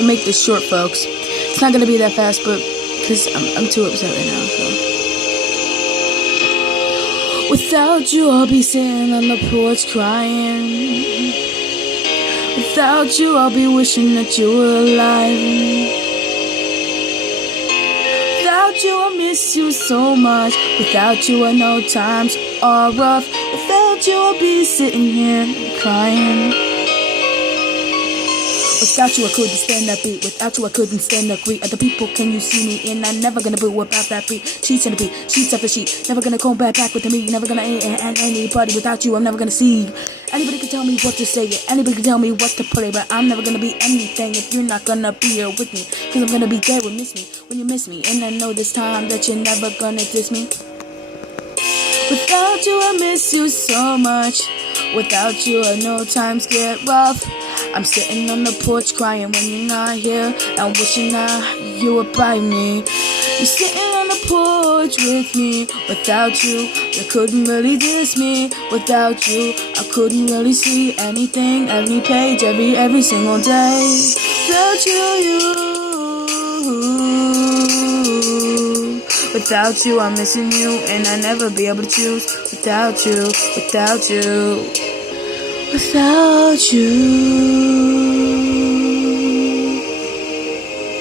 we'll make this short, folks. It's not gonna be that fast, but because I'm too upset right now. So. Without you, I'll be sitting on the porch crying. Without you, I'll be wishing that you were alive. Without you, I miss you so much. Without you, I know times are rough. Without you, I'll be sitting here crying. Without you, I couldn't stand that beat. Without you, I couldn't stand the greet. Other people, can you see me? And I'm never gonna boo about that beat. Sheets on the beat, sheets after sheet. Never gonna come back with me. Never gonna and anybody. Without you, I'm never gonna see. Anybody can tell me what to say. Anybody can tell me what to play. But I'm never gonna be anything if you're not gonna be here with me. Cause I'm gonna be there when you miss me. And I know this time that you're never gonna diss me. Without you, I miss you so much. Without you, I know times get rough. I'm sitting on the porch crying when you're not here. I'm wishing that you were by me. You're sitting on the porch with me. Without you couldn't really diss me. Without you, I couldn't really see anything, every page, every single day. Without you. Without you, I'm missing you, and I'll never be able to choose. Without you, without you, without you.